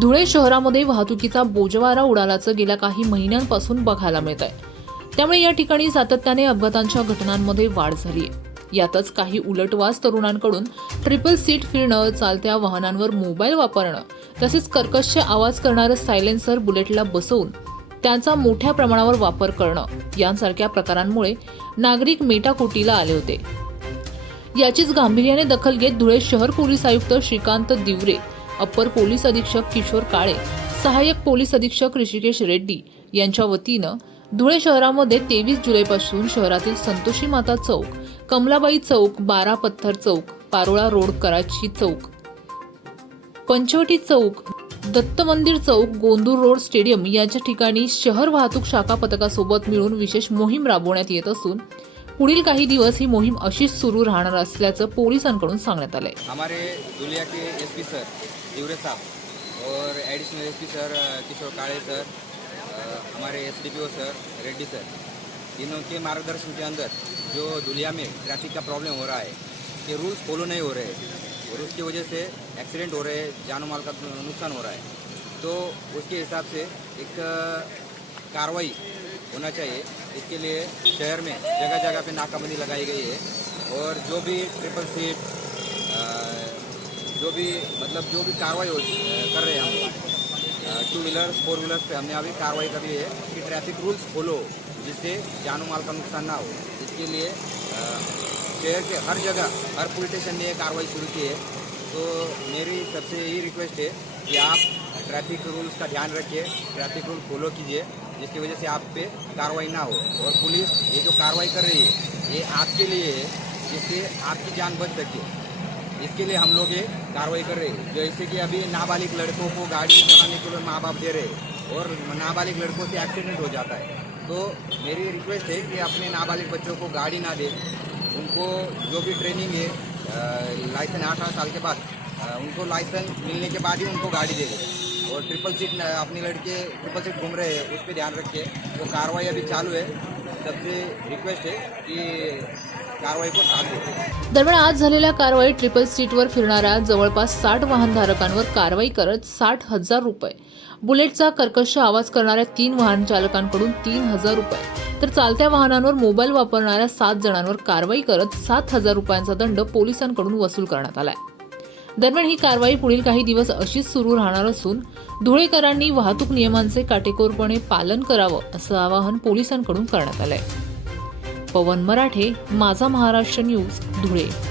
धुळे शहरामध्ये वाहतुकीचा बोजवारा उडाल्याचं गेल्या काही महिन्यांपासून बघायला मिळत आहे त्यामुळे या ठिकाणी सातत्याने अपघातांच्या घटनांमध्ये वाढ झाली आहे यातच काही उलटवास तरुणांकडून ट्रिपल सीट फिरणं चालत्या वाहनांवर मोबाईल वापरणं तसेच कर्कश आवाज करणारं सायलेन्सर बुलेटला बसवून त्यांचा मोठ्या प्रमाणावर वापर करणं यांसारख्या प्रकारांमुळे नागरिक मेटाकुटीला आले होते. याचीच गांभीर्याने दखल घेत धुळे शहर पोलीस आयुक्त श्रीकांत दिवरे अप्पर पोलीस अधीक्षक किशोर काळे सहाय्यक पोलीस अधीक्षक ऋषिकेश रेड्डी यांच्या वतीनं धुळे शहरामध्ये तेवीस जुलैपासून शहरातील संतोषी माता चौक कमलाबाई चौक बारा पत्थर चौक पारोळा रोड कराची चौक पंचवटी चौक दत्त मंदिर चौक गोंदूर रोड स्टेडियम यांच्या ठिकाणी शहर वाहतूक शाखा पथकासोबत मिळून विशेष मोहीम राबवण्यात येत असून पुढील काही दिवस ही मोहीम अशीच सुरू राहणार असल्याचं पोलिसांकडून सांगण्यात आलंय. हमारे दुलिया के एसपी सर दिवरे साहब और additional SP sir Kishor Kale sir हमारे S D P O sir Reddy sir इनों के मार्गदर्शन के अंदर जो दुलिया में ट्रैफिक का प्रॉब्लम हो रहा है कि रूल्स फॉलो नहीं हो रहे हैं और उसकी वजह से एक्सीडेंट हो रहे हैं जान माल का नुकसान हो रहा है तो उसके हिसाब से एक कार्रवाई होना चाहिए। इसके लिए शहर में जगह जगह पे नाकाबंदी लगाई गई है और जो भी ट्रिपल सीट जो भी मतलब जो भी कार्रवाई कर रहे हैं हम टू व्हीलर्स फोर व्हीलर्स पे हमने अभी कार्रवाई कर है कि ट्रैफ़िक रूल्स फॉलो जिससे जानो माल का नुकसान ना हो। इसके लिए शहर के हर जगह, हर पुलिस स्टेशन ने कार्रवाई शुरू की है। तो मेरी सबसे यही रिक्वेस्ट है कि आप ट्रैफ़िक रूल्स का ध्यान रखिए ट्रैफ़िक रूल फॉलो कीजिए। जिसकी वजह से आप पे कार्रवाई ना हो। और पुलिस ये जो कार्रवाई कर रही है, ये आपके लिए है, जिससे आपकी जान बच सके। इसके लिए हम लोग ये कार्रवाई कर रहे हैं। जैसे कि अभी नाबालिग लड़कों को गाड़ी चलाने के लिए माँ बाप दे रहे और नाबालिग लड़कों से एक्सीडेंट हो जाता है। तो मेरी रिक्वेस्ट है कि अपने नाबालिग बच्चों को गाड़ी ना दे। उनको जो भी ट्रेनिंग है लाइसेंस आठ साल के बाद उनको लाइसेंस मिलने के बाद ही उनको गाड़ी दे और ट्रिपल सीट अपनी लड़के ट्रिपल सीट घूम रहे हैं उस पर ध्यान रखिए। तो कार्रवाई अभी चालू है। सबसे रिक्वेस्ट है कि को साथ दरम्यान आज झालेल्या कारवाईत ट्रिपल सीटवर फिरणाऱ्या जवळपास साठ वाहनधारकांवर कारवाई करत साठ हजार रुपये. बुलेटचा कर्कश आवाज करणाऱ्या तीन वाहन चालकांकडून तीन हजार रुपये. तर चालत्या वाहनांवर मोबाईल वापरणाऱ्या सात जणांवर कारवाई करत सात हजार रुपयांचा दंड पोलिसांकडून वसूल करण्यात आलाय. दरम्यान ही कारवाई पुढील काही दिवस अशीच सुरू राहणार असून धुळेकरांनी वाहतूक नियमांचे काटेकोरपणे पालन करावं असं आवाहन पोलिसांकडून करण्यात आलंय. पवन मराठे माझा महाराष्ट्र न्यूज धुळे.